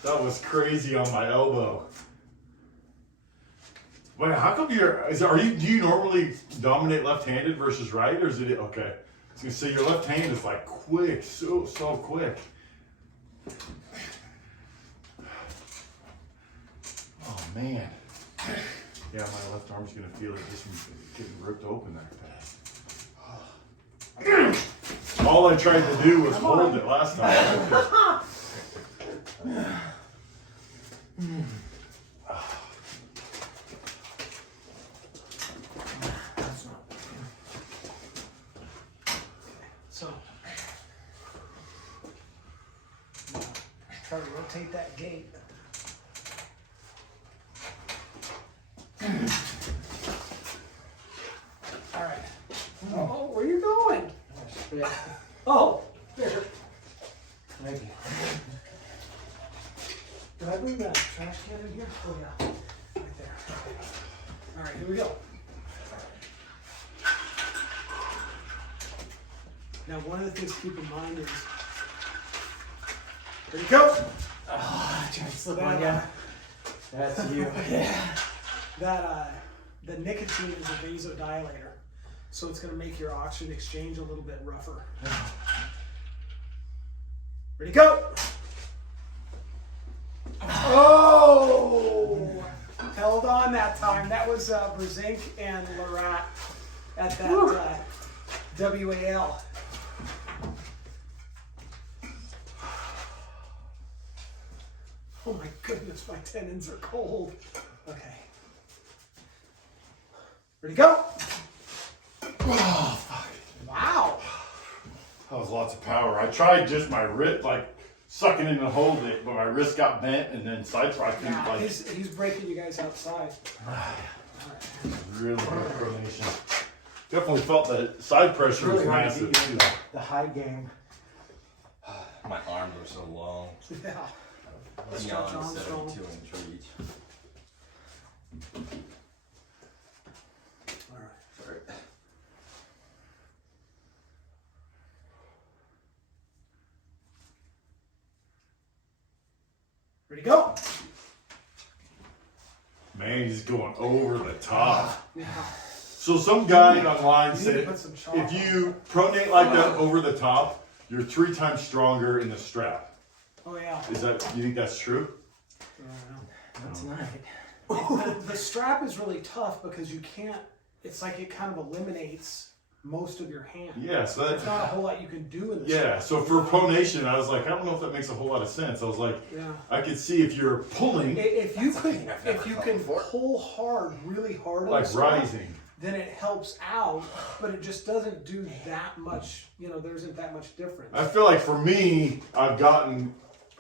That was crazy on my elbow. Wait, how come do you normally dominate left-handed versus right, or is it, okay. I was gonna say your left hand is like quick, so quick. Oh man. Yeah, my left arm's gonna feel it just from getting ripped open that fast. All I tried to do was hold it last time. So Try to rotate that gate. All right. Oh, where you going? Yeah. Oh, there. Thank you. Did I bring that trash can in here? Oh yeah, right there. All right, here we go. Now, one of the things to keep in mind is, there you go. Oh, I tried to slip on That, you. That's you. Yeah. that the nicotine is a vasodilator, so it's going to make your oxygen exchange a little bit rougher. Ready, go. Oh, held on that time. That was Brezink and Larat at that WAL. Oh my goodness, my tendons are cold. Okay. Ready, go. Oh, fuck. Wow. That was lots of power. I tried just my wrist, like sucking in to hold it, but my wrist got bent and then side I couldn't Yeah, like he's breaking you guys outside. really good coordination. Definitely felt that side pressure was Really hard to massive beat too. you in the high game. My arms are so long. Yeah. Beyond Armstrong. 72 inch reach. All right. Sorry. Ready, go. Man, he's going over the top. Yeah. So some guy online You need to said put some chalk if you pronate like that over the top, you're 3 times stronger in the strap. Oh yeah. Is that, you think that's true? Not tonight. The strap is really tough because you can't. It's like it kind of eliminates most of your hand. Yeah, so There's not a that, whole lot you can do in the yeah, strap. so for pronation, I was like, I don't know if that makes a whole lot of sense. I was like, Yeah. I could see if you're pulling, If you could, thing I've never if you felt can before. pull hard, really hard, on the like strap, rising. then it helps out, but it just doesn't do that much. You know, there isn't that much difference. I feel like for me, I've gotten,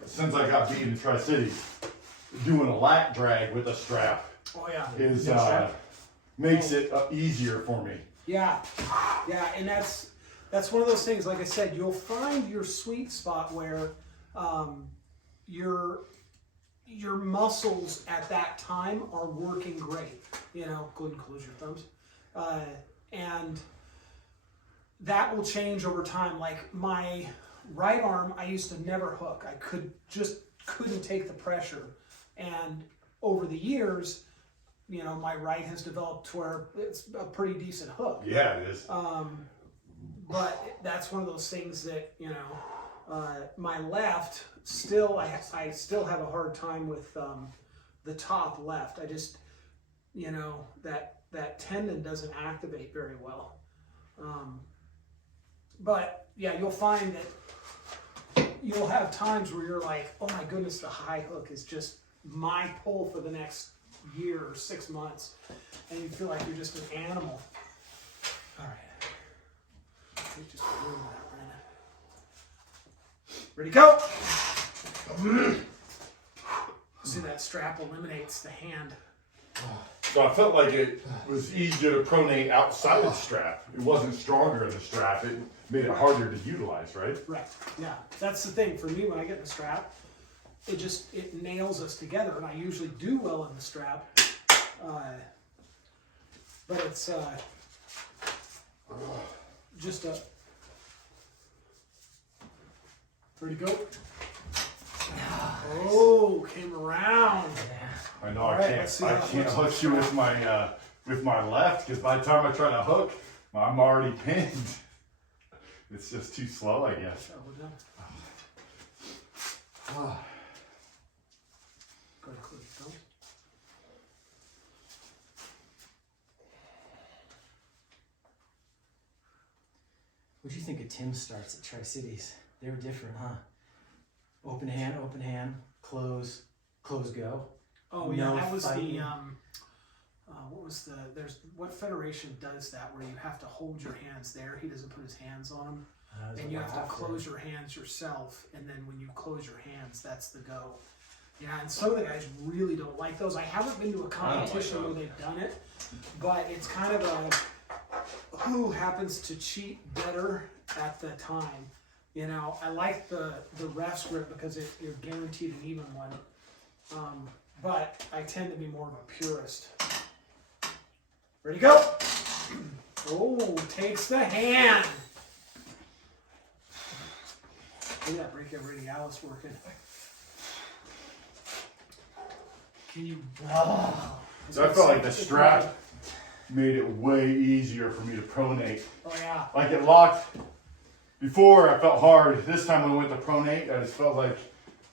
since I got beat in Tri-Cities, doing a lat drag with a strap Oh yeah. is No strap? makes it easier for me. Yeah, yeah, and that's one of those things. Like I said, you'll find your sweet spot where your muscles at that time are working great. You know, go ahead and close your thumbs, and that will change over time. Like my right arm, I used to never hook. I couldn't take the pressure, and over the years, you know, my right has developed to where it's a pretty decent hook. Yeah, it is. But that's one of those things that, you know, my left still, I still have a hard time with the top left. I just, you know, that tendon doesn't activate very well. But yeah, you'll find that you'll have times where you're like, oh my goodness, the high hook is just my pull for the next year or 6 months, and you feel like you're just an animal. All right, we just ruined that right now. Ready, go. See, that strap eliminates the hand. So I felt like it was easier to pronate outside the strap. It wasn't stronger in the strap. It made it harder to utilize, right? Right. Yeah, that's the thing for me when I get in the strap. It nails us together, and I usually do well in the strap. But it's just a. Ready to go? Oh, came around. I know All I right, can't. let's see I how it can't looks hook on you the with my left because by the time I try to hook, I'm already pinned. It's just too slow, I guess. Oh, we're done. Go ahead and close your thumbs. What'd you think of Tim's starts at Tri-Cities? They were different, huh? Open hand, close, go. Oh yeah, No that was fighting. the what was the what federation does that where you have to hold your hands there? He doesn't put his hands on them. and you have to close your hands yourself, and then when you close your hands, that's the go. Yeah, and some of the guys really don't like those. I haven't been to a competition where they've done it, but it's kind of a who happens to cheat better at the time. You know, I like the ref's grip because you're guaranteed an even one, but I tend to be more of a purist. Ready, go! Oh, takes the hand. Look at that break every Alice working. Can you? So I felt like the strap made it way easier for me to pronate. Oh yeah. Like it locked. Before I felt hard. This time when I went to pronate, I just felt like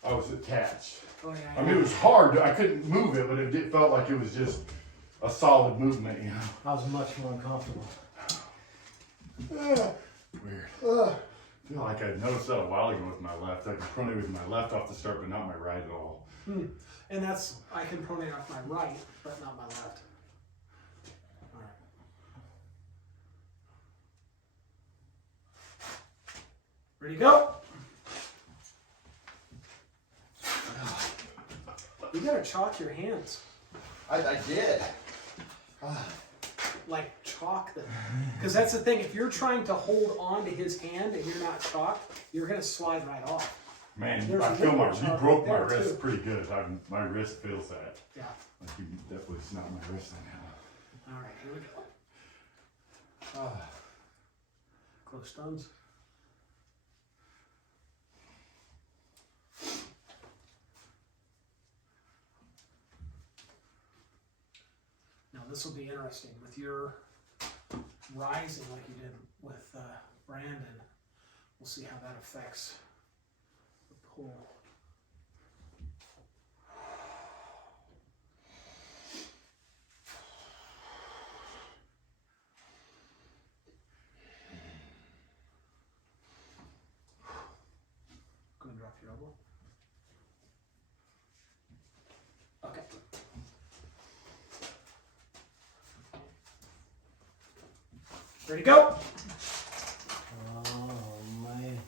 I was attached. Oh yeah. I mean, it was hard. I couldn't move it, but it felt like it was just a solid movement, you know. I was much more uncomfortable. Weird. I feel like I noticed that a while ago with my left. I could pronate with my left off the start, but not my right at all. And that's, I can pronate off my right, but not my left. All right. Ready, go! You gotta chalk your hands. I did. Like chalk them. Because that's the thing, if you're trying to hold on to his hand and you're not chalked, you're gonna slide right off. Man, There's I a feel little you chart broke right my there, wrist too. pretty good. My wrist feels that. Yeah. Like you definitely snapped my wrist right now. All right, here we go. Close thumbs. Now this will be interesting with your rising like you did with Brandon. We'll see how that affects the pull. Go and drop your elbow. Okay. Ready, go! Oh man.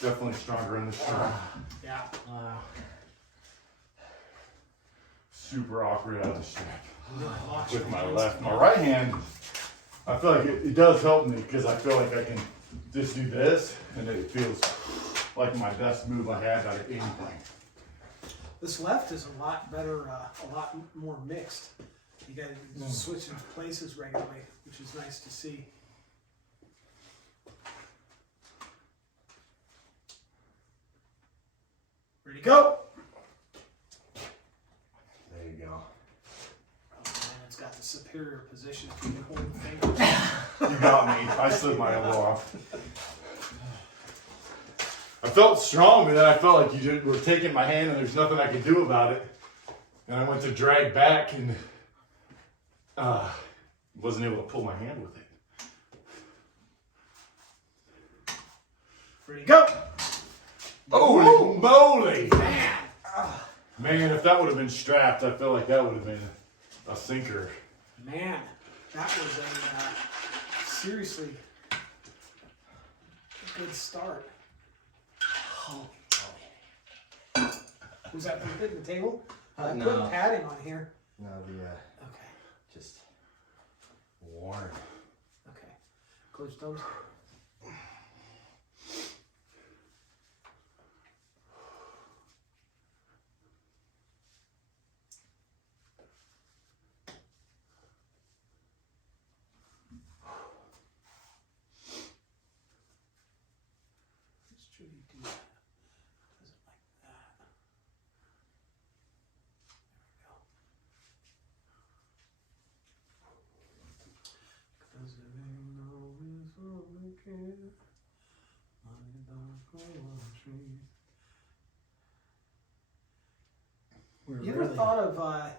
Definitely stronger in this strap. Yeah. Wow. Super awkward out of the strap. Watch With your my hands. left. My right hand, I feel like it does help me because I feel like I can just do this and it feels like my best move I have out of anything. This left is a lot better, a lot more mixed. You got to switch into places regularly, which is nice to see. Ready, go! There you go. Oh man, it's got the superior position if you can hold the fingers. You got me. I slid my elbow off. I felt strong, but then I felt like you were taking my hand and there's nothing I could do about it. And I went to drag back and wasn't able to pull my hand with it. Ready, go! Holy moly! Man! Man, if that would have been strapped, I feel like that would have been a sinker. Man, that was a seriously good start. Was that from hitting the table? I No. put padding on here. No, Okay, just worn. okay. Close your thumbs. Let's try to do that. Does it like that? There we go. 'Cause it ain't always what we care. Money don't grow on trees. You ever thought of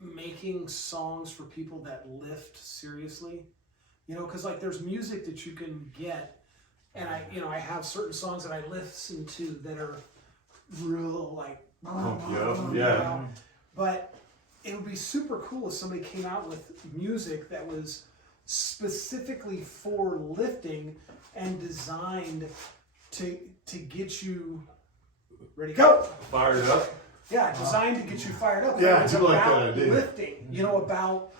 making songs for people that lift seriously? You know, because like there's music that you can get, and I have certain songs that I listen to that are real like Pump you up, you yeah. know? But it would be super cool if somebody came out with music that was specifically for lifting and designed to get you ready to go. Fired up. Yeah, designed to get you fired up. Yeah, it's I do like about that idea. lifting. You know, about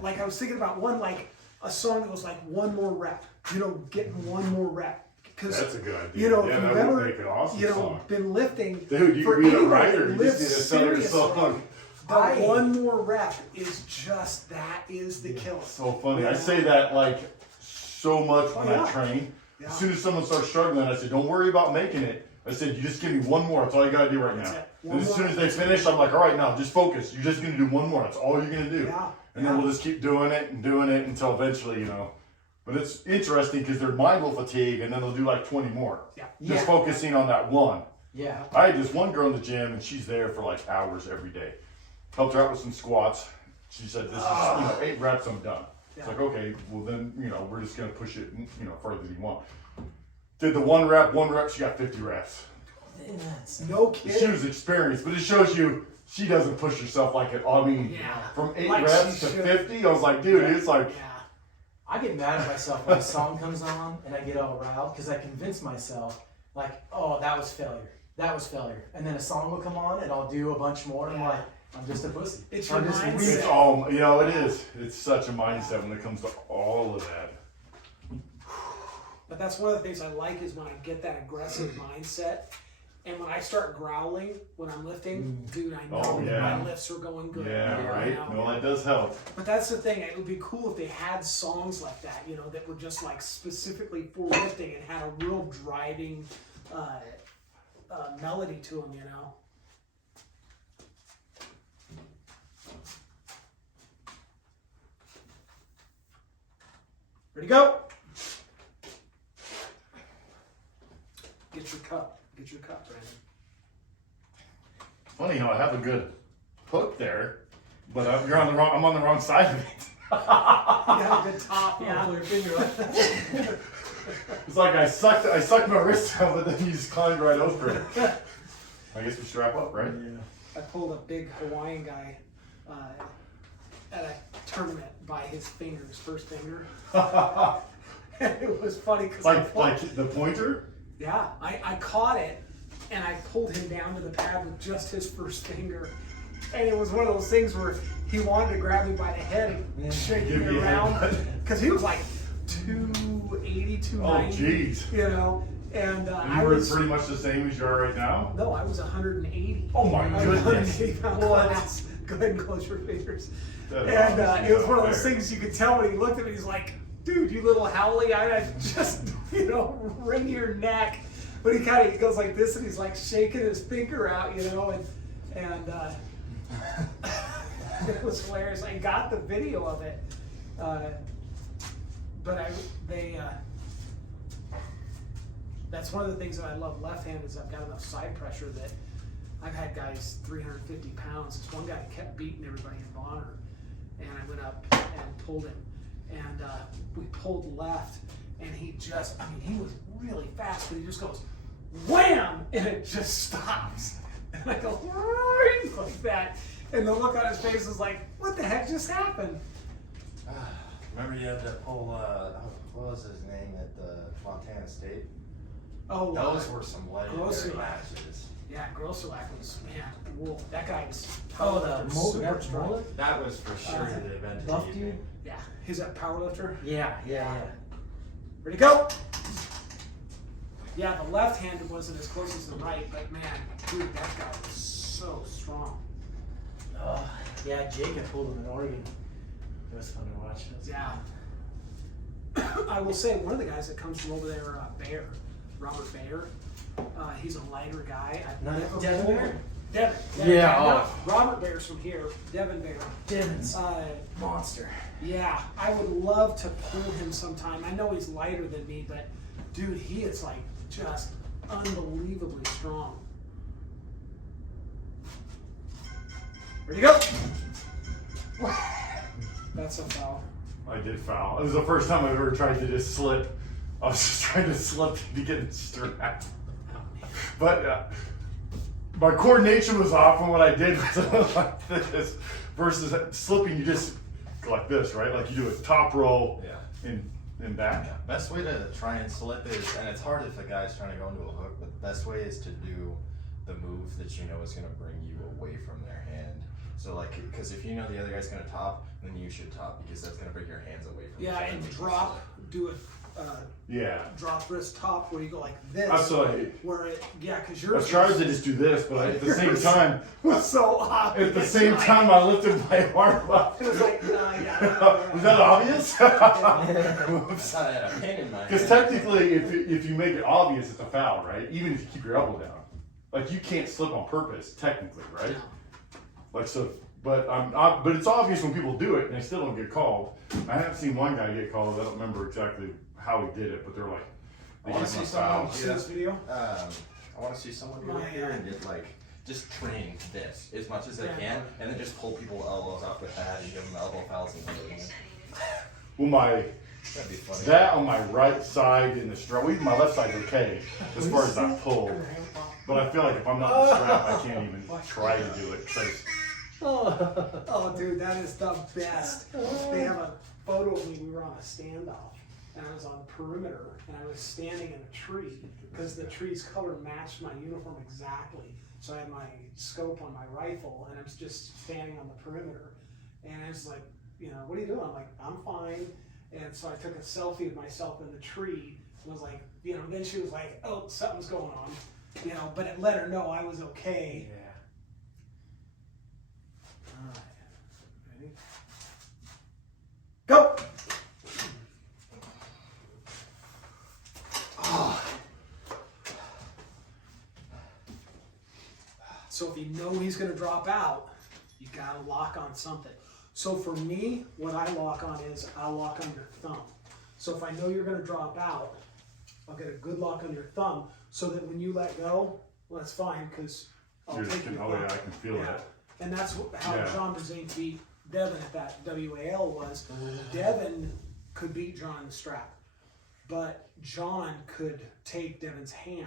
like I was thinking about one, like a song that was like one more rep. You know, getting one more rep. That's a good idea. You know, yeah, if you've that would ever make an awesome you know song. been lifting, Dude, you for can be a anybody writer. that You just lives need to sell your seriously, song. the one more rep is just that is the killer. So funny. I say that like so much when yeah. I train. Yeah. As soon as someone starts struggling, I say, don't worry about making it. I said, you just give me one more. That's all you got to do right That's now. it. And One as more. soon as they finish, I'm like, all right, now just focus. You're just going to do one more. That's all you're going to do. Yeah. And then we'll just keep doing it until eventually, you know. But it's interesting because they're mind will fatigue and then they'll do like 20 more. Yeah. Just Yeah. focusing on that one. Yeah. I had this one girl in the gym and she's there for like hours every day. Helped her out with some squats. She said, this is, 8 reps, I'm done. It's Yeah. like, okay, well then, we're just going to push it, further than you want. Did the one rep, she got 50 reps. No She kidding. was experienced, but it shows you she doesn't push herself like it. I mean, Yeah. from 8 Like reps she to should. 50, I was like, dude, it's like, Yeah. I get mad at myself when a song comes on and I get all riled because I convince myself, like, oh, that was failure. That was failure. And then a song will come on and I'll do a bunch more and I'm like, I'm just a pussy. It's I'm your just mindset. weak. it's all, it is. It's such a mindset when it comes to all of that. But that's one of the things I like is when I get that aggressive mindset. And when I start growling when I'm lifting, dude, I know Oh, yeah. my lifts are going good. Yeah, right? You know? No, that does help. But that's the thing. It would be cool if they had songs like that, that were just like specifically for lifting and had a real driving melody to them, Ready, go. Get your cup. Get your cup, Brandon. Funny how I have a good hook there, but I'm on the wrong side of it. You have a good top, yeah. Pull your finger up. It's like I sucked my wrist out, but then you just climbed right over it. I guess we strap up, right? I pulled a big Hawaiian guy at a tournament by his finger, his first finger. And it was funny because Like the pointer? yeah, I caught it and I pulled him down to the pad with just his first finger. And it was one of those things where he wanted to grab me by the head and shake Give me me a around. headbutt. Because he was like 280, 290. Oh, jeez. And And I you were was, pretty much the same as you are right now? no, I was 180. Oh my I was goodness. 180 pound class. Go ahead and close your fingers. That And obviously it was one of not those fair. things you could tell when he looked at me, he's like, dude, you little howly, I just, wring your neck. But he goes like this and he's like shaking his finger out, and it was hilarious. I got the video of it. But that's one of the things that I love left-handed is I've got enough side pressure that I've had guys 350 pounds. This one guy kept beating everybody in Bonner, and I went up and pulled him, and we pulled left, and he was really fast, but he just goes wham, and it just stops, and I go ring like that, and the look on his face is like, what the heck just happened? Remember you had to pull, what was his name at the Montana State? Oh, Those were some legendary Grosselak. matches. Yeah, Grosselak was, man, whoa, that guy was Oh, powerlifter, the super mullet? strong. Mullet? That was for sure the event. Buff dude? Yeah, he's a powerlifter. Yeah. Ready, go! Yeah, the left-handed wasn't as close as the right, but man, dude, that guy was so strong. Yeah, Jacob pulled him in Oregon. It was fun to watch. It was Yeah. I will say, one of the guys that comes from over there, Bayer, Robert Bayer, he's a lighter guy. I've Not never Devin pulled Bayer? him. Devin. Yeah, no, Robert Bayer's from here. Devin Bayer. Devon's monster. Yeah, I would love to pull him sometime. I know he's lighter than me, but dude, he is like just unbelievably strong. Ready, go! That's a foul. I did foul. It was the first time I've ever tried to just slip. I was just trying to slip to get it straight. But my coordination was off, and what I did was like this versus slipping. You just like this, right? Like you do a top roll Yeah. in back. Yeah. Best way to try and slip is, and it's hard if a guy's trying to go into a hook, but the best way is to do the move that you know is going to bring you away from their hand. So like, because if you know the other guy's going to top, then you should top because that's going to bring your hands away from each Yeah, other. and drop, do a drop wrist top where you go like this. Absolutely. Where it, because I yours tried to just do this, but at the same time, was so obvious. at the same time, I lifted my arm up. It was like, Was that obvious? Whoops. I had a pin in my Because hand. technically, if you make it obvious, it's a foul, right? Even if you keep your elbow down, like you can't slip on purpose, technically, right? Like so, but but it's obvious when people do it and they still don't get called. I haven't seen one guy get called. I don't remember exactly how he did it, but they're like, I want to see someone See this video? I want to see someone get up here and get like just train this as much as they can, and then just pull people's elbows off with that and give them elbow fouls and everything. well, That'd be funny. that on my right side in the strap, even my left side's okay as far as that pull. But I feel like if I'm not in the strap, I can't even try to do it. 'Cause Oh, dude, that is the best. They have a photo of me. We were on a standoff, and I was on perimeter, and I was standing in a tree because the tree's color matched my uniform exactly. So I had my scope on my rifle, and I was just standing on the perimeter. And I was like, what are you doing? I'm like, I'm fine. And so I took a selfie of myself in the tree. Was like, then she was like, oh, something's going on. But it let her know I was okay. Yeah. Alright. Ready? Go! So if you know he's going to drop out, you got to lock on something. So for me, what I lock on is I lock on your thumb. So if I know you're going to drop out, I'll get a good lock on your thumb so that when you let go, well, that's fine because I'll take your thumb. I can feel that. And that's how John Brzezinski beat Devin at that WAL was. Devin could beat John in the strap, but John could take Devin's hand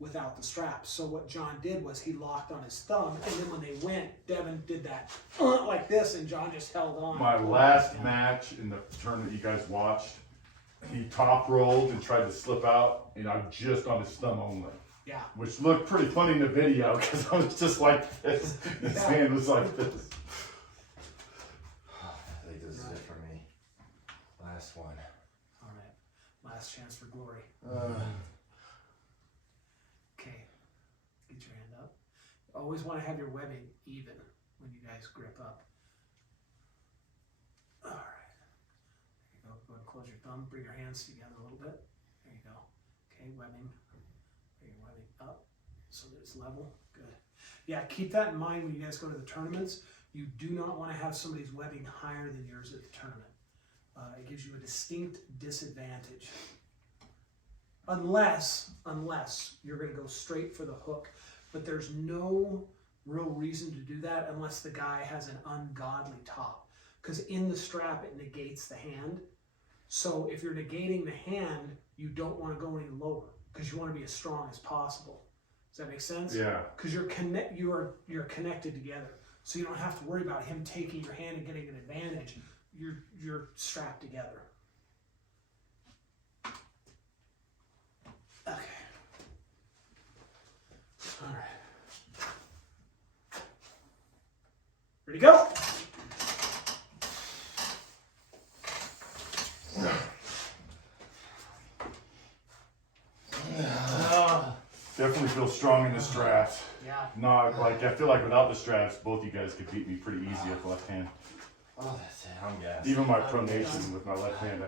without the strap. So what John did was he locked on his thumb, and then when they went, Devin did that like this, and John just held on. My last match in the tournament you guys watched, he top rolled and tried to slip out, and I'm just on his thumb only. Yeah. Which looked pretty funny in the video because I was just like this. His hand was like this. I think this is it for me. Last one. All right. Last chance for glory. Okay. Get your hand up. Always want to have your webbing even when you guys grip up. All right. There you go. Go ahead and close your thumb. Bring your hands together a little bit. There you go. Okay, webbing. Bring your webbing up so that it's level. Good. Yeah, keep that in mind when you guys go to the tournaments. You do not want to have somebody's webbing higher than yours at the tournament. It gives you a distinct disadvantage. Unless you're going to go straight for the hook. But there's no real reason to do that unless the guy has an ungodly top. Because in the strap, it negates the hand. So if you're negating the hand, you don't want to go any lower because you want to be as strong as possible. Does that make sense? Yeah. Because you're connected together. So you don't have to worry about him taking your hand and getting an advantage. You're strapped together. Okay. All right. Ready to go? Definitely feel strong in the straps. Yeah. Not like I feel like without the straps, both you guys could beat me pretty easy with the left hand. Oh, that's it. I'm gassed. Even my pronation with my left hand.